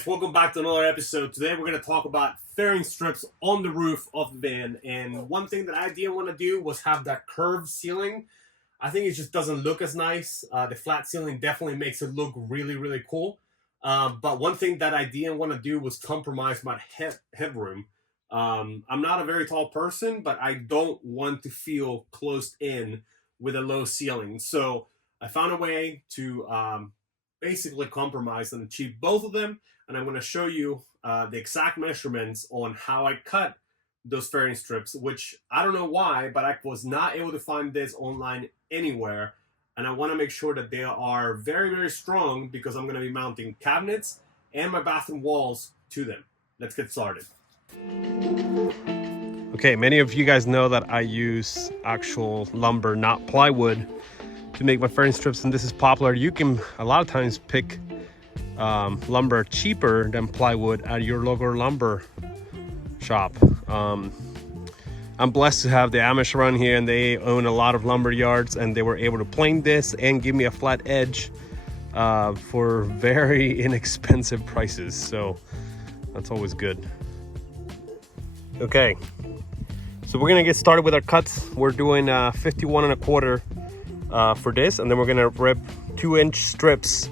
guys, welcome back to another episode. Today we're going to talk about fairing strips on the roof of the van. And one thing that I didn't want to do was have that curved ceiling. I think it just doesn't look as nice. The flat ceiling definitely makes it look really, really cool. But one thing that I didn't want to do was compromise my headroom. I'm not a very tall person, but I don't want to feel closed in with a low ceiling. So I found a way to basically compromise and achieve both of them. And I'm going to show you the exact measurements on how I cut those fairing strips, which I don't know why, but I was not able to find this online anywhere. And I want to make sure that they are very, very strong because I'm going to be mounting cabinets and my bathroom walls to them. Let's get started. Okay, many of you guys know that I use actual lumber, not plywood, to make my fairing strips, and this is popular. You can a lot of times pick lumber cheaper than plywood at your local lumber shop. I'm blessed to have the Amish around here, and they own a lot of lumber yards, and they were able to plane this and give me a flat edge for very inexpensive prices, so that's always good. Okay, so we're gonna get started with our cuts. We're doing 51 1/4 for this, and then we're gonna rip 2-inch strips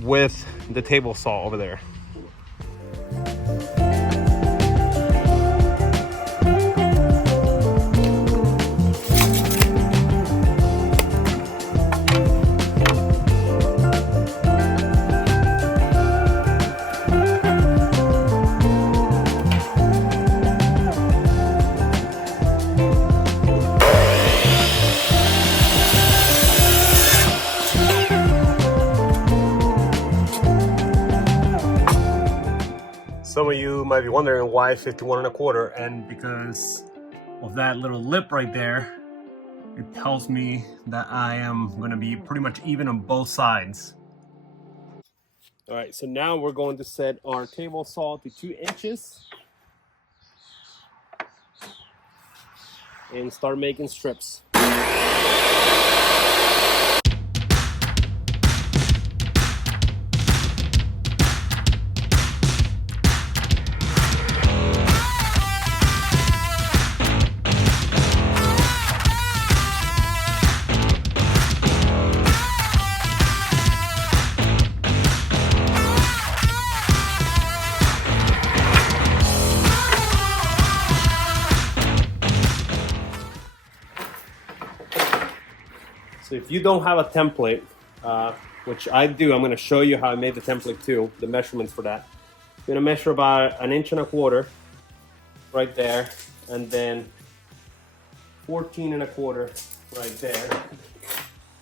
with the table saw over there. Some of you might be wondering why 51 1/4, and because of that little lip right there, it tells me that I am going to be pretty much even on both sides. All right, so now we're going to set our table saw to 2 inches and start making strips. So if you don't have a template, which I do, I'm going to show you how I made the template too, the measurements for that. You're going to measure about 1 1/4 right there, and then 14 1/4 right there.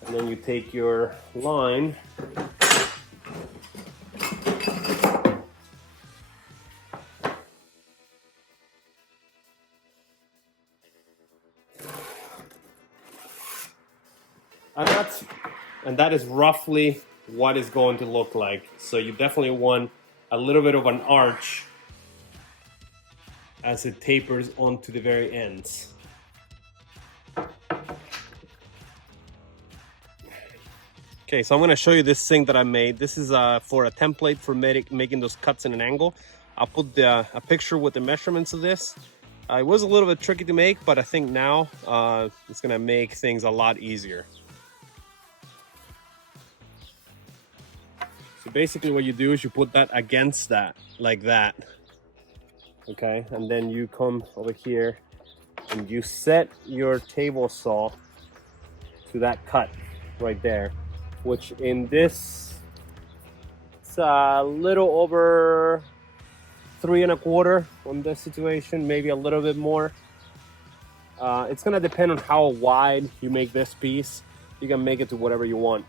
And then you take your line and that is roughly what it's going to look like. So you definitely want a little bit of an arch as it tapers onto the very ends. Okay, so I'm going to show you this thing that I made. This is for a template for making those cuts in an angle. I'll put a picture with the measurements of this. It was a little bit tricky to make, but I think now it's going to make things a lot easier. So basically what you do is you put that against that, like that. Okay, and then you come over here and you set your table saw to that cut right there, which in this, it's a little over 3 1/4 on this situation, maybe a little bit more. It's gonna depend on how wide you make this piece. You can make it to whatever you want.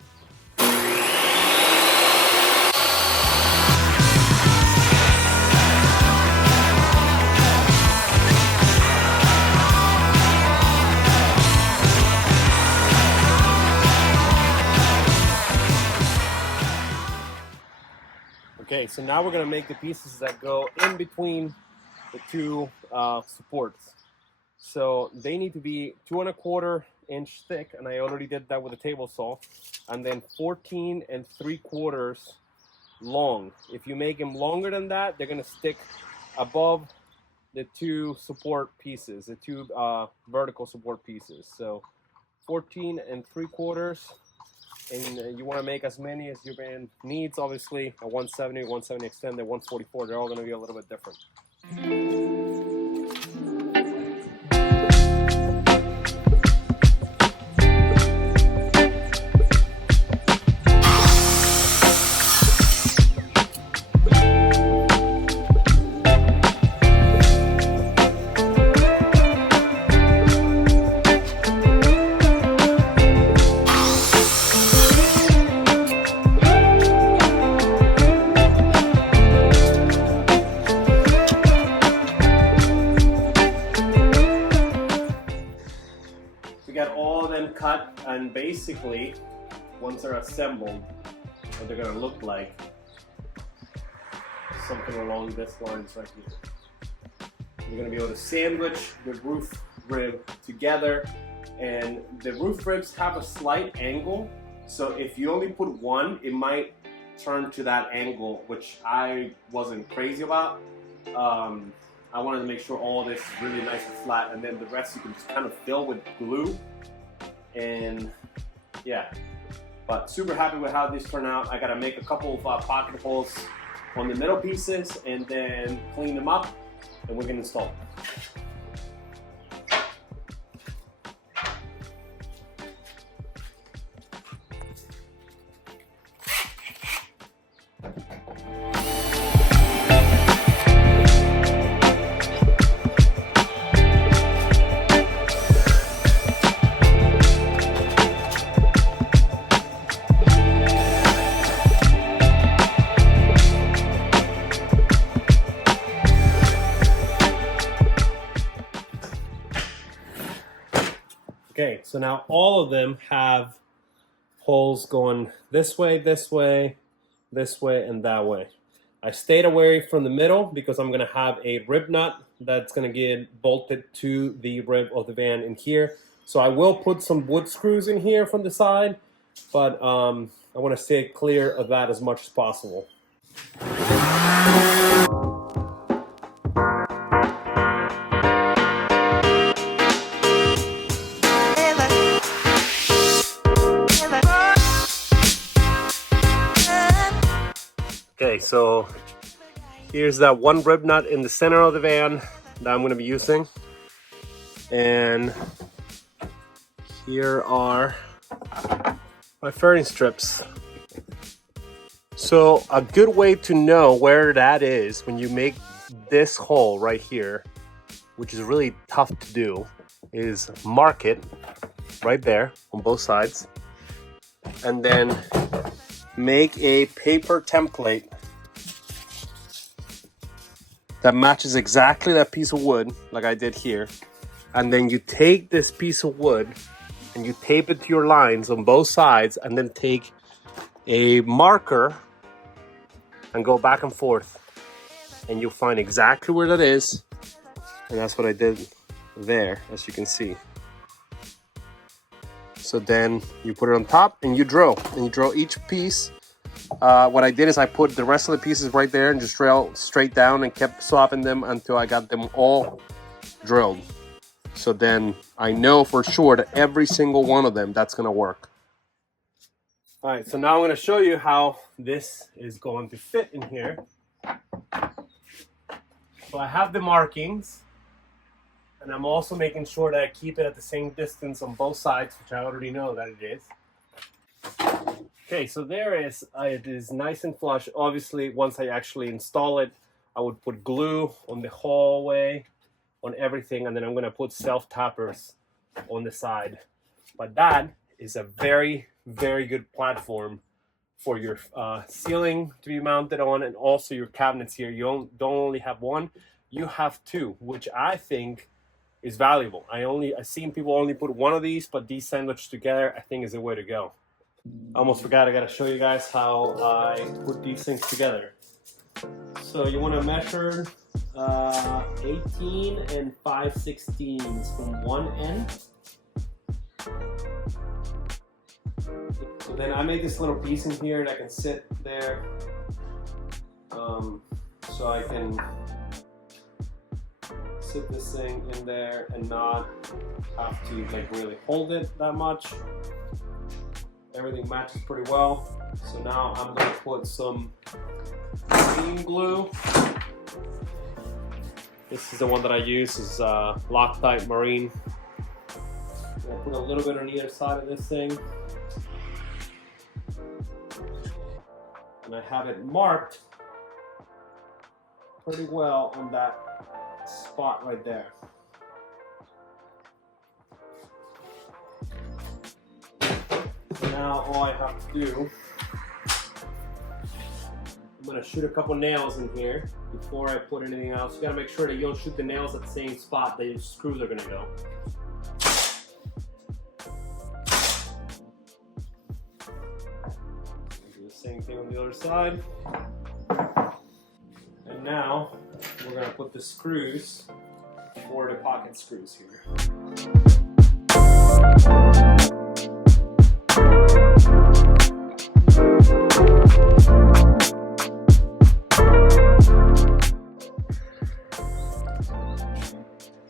Okay, so now we're going to make the pieces that go in between the two supports. So they need to be 2 1/4 inch thick, and I already did that with a table saw, and then 14 3/4 long. If you make them longer than that, they're gonna stick above the two support pieces, the two vertical support pieces. So 14 3/4, and you want to make as many as your band needs. Obviously, a 170, 170 extended, 144, they're all going to be a little bit different. We got all of them cut, and basically, once they're assembled, what they're gonna look like, something along this lines right here. You're gonna be able to sandwich the roof rib together, and the roof ribs have a slight angle, so if you only put one, it might turn to that angle, which I wasn't crazy about. I wanted to make sure all this is really nice and flat, and then the rest you can just kind of fill with glue. And yeah, but super happy with how this turned out. I gotta make a couple of pocket holes on the middle pieces and then clean them up, and we're gonna install them. Okay, so now all of them have holes going this way, this way, this way, and that way. I stayed away from the middle because I'm gonna have a rib nut that's gonna get bolted to the rib of the van in here. So I will put some wood screws in here from the side, but I wanna stay clear of that as much as possible. Okay, so here's that one rib nut in the center of the van that I'm going to be using. And here are my fairing strips. So a good way to know where that is when you make this hole right here, which is really tough to do, is mark it right there on both sides. And then make a paper template that matches exactly that piece of wood like I did here. And then you take this piece of wood and you tape it to your lines on both sides, and then take a marker and go back and forth, and you'll find exactly where that is. And that's what I did there, as you can see. So then you put it on top and you drill each piece. What I did is I put the rest of the pieces right there and just drilled straight down and kept swapping them until I got them all drilled. So then I know for sure that every single one of them, that's gonna work. All right, so now I'm gonna show you how this is going to fit in here. So I have the markings, and I'm also making sure that I keep it at the same distance on both sides, which I already know that it is. Okay, so there is, it is nice and flush. Obviously, once I actually install it, I would put glue on the hallway, on everything, and then I'm gonna put self-tappers on the side. But that is a very, very good platform for your ceiling to be mounted on, and also your cabinets here. You don't only have one, you have two, which I think is valuable. I've seen people only put one of these, but these sandwiched together, I think, is the way to go. I almost forgot, I gotta show you guys how I put these things together. So you wanna measure 18 and 5/16 from one end. So then I made this little piece in here that can sit there so I can sit this thing in there and not have to like really hold it that much. Everything matches pretty well. So now I'm going to put some green glue. This is the one that I use, is Loctite Marine. I'm going to put a little bit on either side of this thing. And I have it marked pretty well on that spot right there. So now all I have to do, I'm going to shoot a couple nails in here before I put anything else. You got to make sure that you don't shoot the nails at the same spot that your screws are going to go. Do the same thing on the other side. And now we're going to put the screws for the pocket screws here.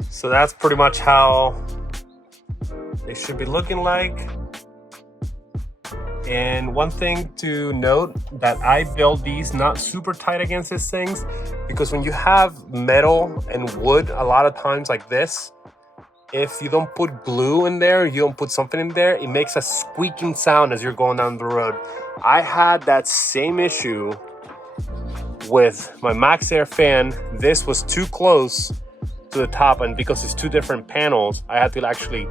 So that's pretty much how they should be looking like. And one thing to note, that I build these not super tight against these things, because when you have metal and wood, a lot of times like this, if you don't put glue in there, you don't put something in there, it makes a squeaking sound as you're going down the road. I had that same issue with my Max Air fan. This was too close to the top, and because it's two different panels, I had to actually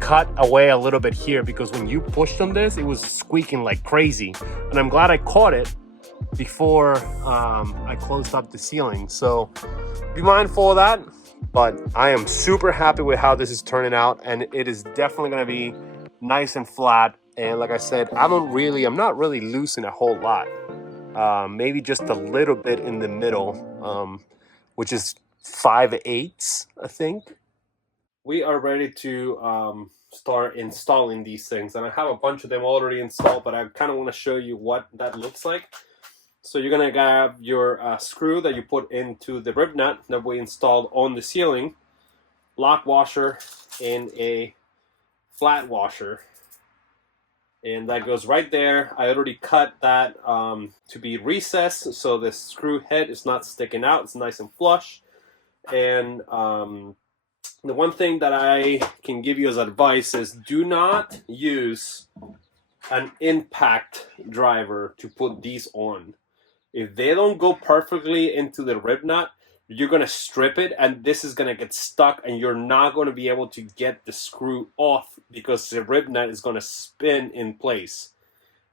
cut away a little bit here, because when you pushed on this, it was squeaking like crazy. And I'm glad I caught it before I closed up the ceiling. So be mindful of that. But I am super happy with how this is turning out, and it is definitely going to be nice and flat. And like I said, I'm not really losing a whole lot. Maybe just a little bit in the middle, which is 5/8, I think. We are ready to start installing these things, and I have a bunch of them already installed, but I kind of want to show you what that looks like. So you're gonna grab your screw that you put into the rib nut that we installed on the ceiling, lock washer, and a flat washer, and that goes right there. I already cut that to be recessed, so the screw head is not sticking out. It's nice and flush. And the one thing that I can give you as advice is, do not use an impact driver to put these on. If they don't go perfectly into the rib nut, you're going to strip it, and this is going to get stuck, and you're not going to be able to get the screw off because the rib nut is going to spin in place.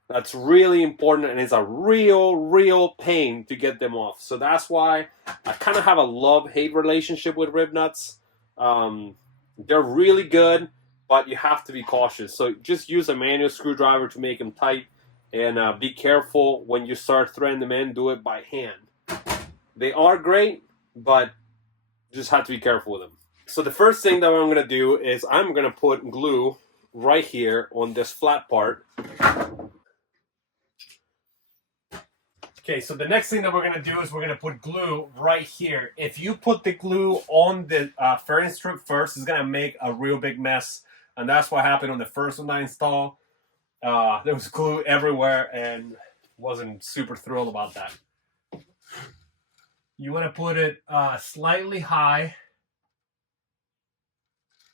That's really important, and it's a real pain to get them off. So that's why I kind of have a love-hate relationship with rib nuts. They're really good, but you have to be cautious. So just use a manual screwdriver to make them tight, and be careful when you start threading them in. Do it by hand. They are great, but just have to be careful with them. So the first thing that I'm going to do is I'm going to put glue right here on this flat part. Okay, so the next thing that we're going to do is we're going to put glue right here. If you put the glue on the fairing strip first, it's going to make a real big mess. And that's what happened on the first one I installed. There was glue everywhere, and wasn't super thrilled about that. You want to put it slightly high.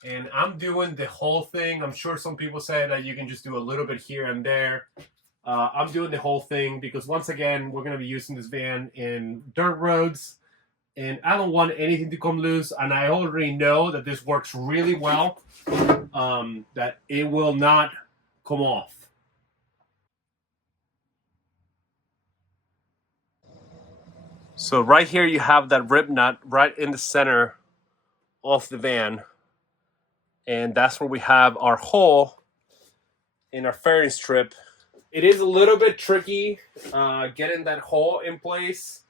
And I'm doing the whole thing. I'm sure some people say that you can just do a little bit here and there. I'm doing the whole thing because, once again, we're going to be using this van in dirt roads, and I don't want anything to come loose, and I already know that this works really well, that it will not come off. So right here you have that rib nut right in the center of the van, and that's where we have our hole in our fairing strip. It is a little bit tricky getting that hole in place.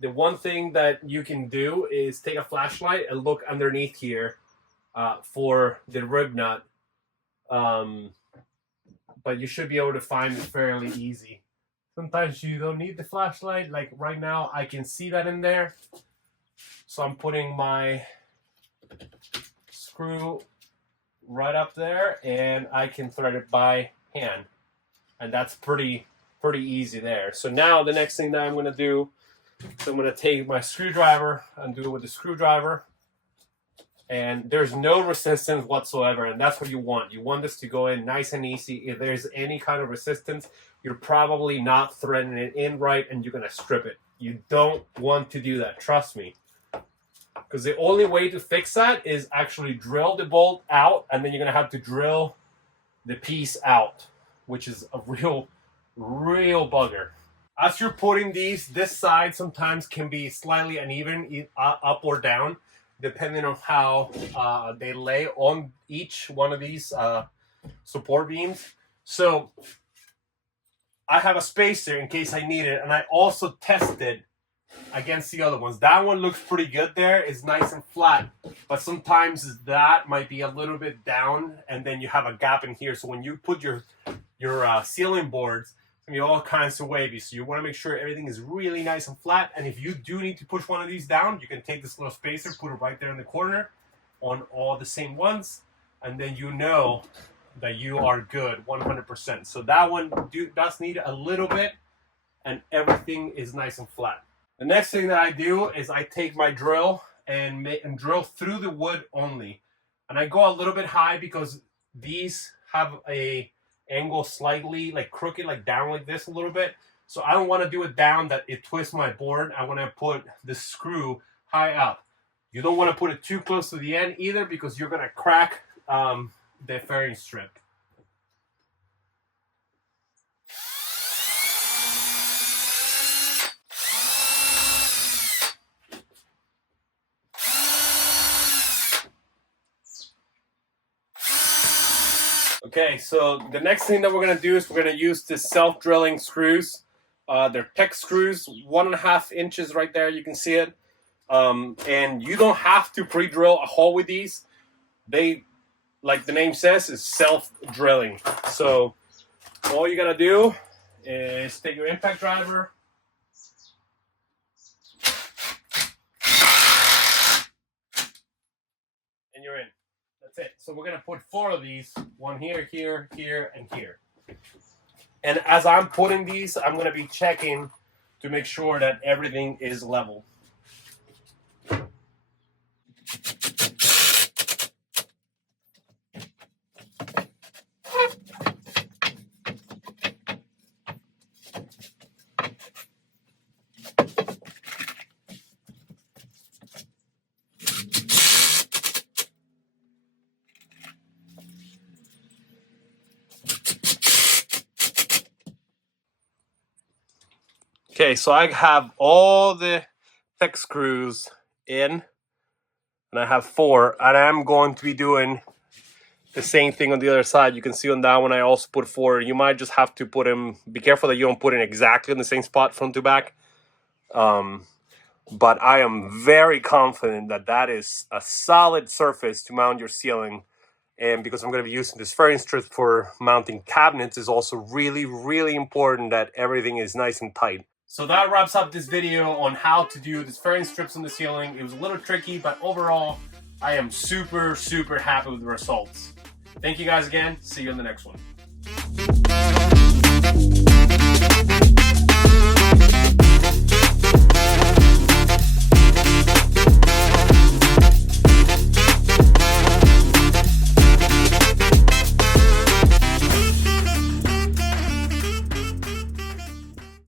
The one thing that you can do is take a flashlight and look underneath here for the rib nut. But you should be able to find it fairly easy. Sometimes you don't need the flashlight. Like right now, I can see that in there. So I'm putting my screw right up there and I can thread it by hand. And that's pretty easy there. So now the next thing that I'm gonna do is I'm gonna take my screwdriver and do it with the screwdriver. And there's no resistance whatsoever, and that's what you want. You want this to go in nice and easy. If there's any kind of resistance, you're probably not threading it in right and you're gonna strip it. You don't want to do that, trust me. Because the only way to fix that is actually drill the bolt out, and then you're gonna have to drill the piece out, which is a real bugger. As you're putting these, this side sometimes can be slightly uneven, up or down, depending on how they lay on each one of these support beams. So I have a spacer in case I need it, and I also tested against the other ones. That one looks pretty good there. It's nice and flat, but sometimes that might be a little bit down, and then you have a gap in here. So when you put your ceiling boards, it's gonna be all kinds of wavy. So you want to make sure everything is really nice and flat. And if you do need to push one of these down, you can take this little spacer, put it right there in the corner on all the same ones, and then you know that you are good 100%. So that one does need a little bit, and everything is nice and flat. The next thing that I do is I take my drill and drill through the wood only. And I go a little bit high because these have a angle slightly like crooked, like down like this a little bit. So I don't want to do it down that it twists my board. I want to put the screw high up. You don't want to put it too close to the end either, because you're going to crack the fairing strip. Okay, so the next thing that we're going to do is we're going to use the self-drilling screws. They're Teks screws, 1.5 inches right there, you can see it. And you don't have to pre-drill a hole with these. They, like the name says, is self-drilling. So all you got to do is take your impact driver, and you're in. That's it. So we're going to put 4 of these, one here, here, here, and here. And as I'm putting these, I'm going to be checking to make sure that everything is level. Okay, so I have all the Teks screws in, and I have 4, and I'm going to be doing the same thing on the other side. You can see on that one I also put 4. You might just have to put them, be careful that you don't put it exactly in the same spot front to back. But I am very confident that that is a solid surface to mount your ceiling. And because I'm going to be using this fairing strip for mounting cabinets, is also really important that everything is nice and tight. So that wraps up this video on how to do these fairing strips on the ceiling. It was a little tricky, but overall, I am super happy with the results. Thank you guys again. See you in the next one.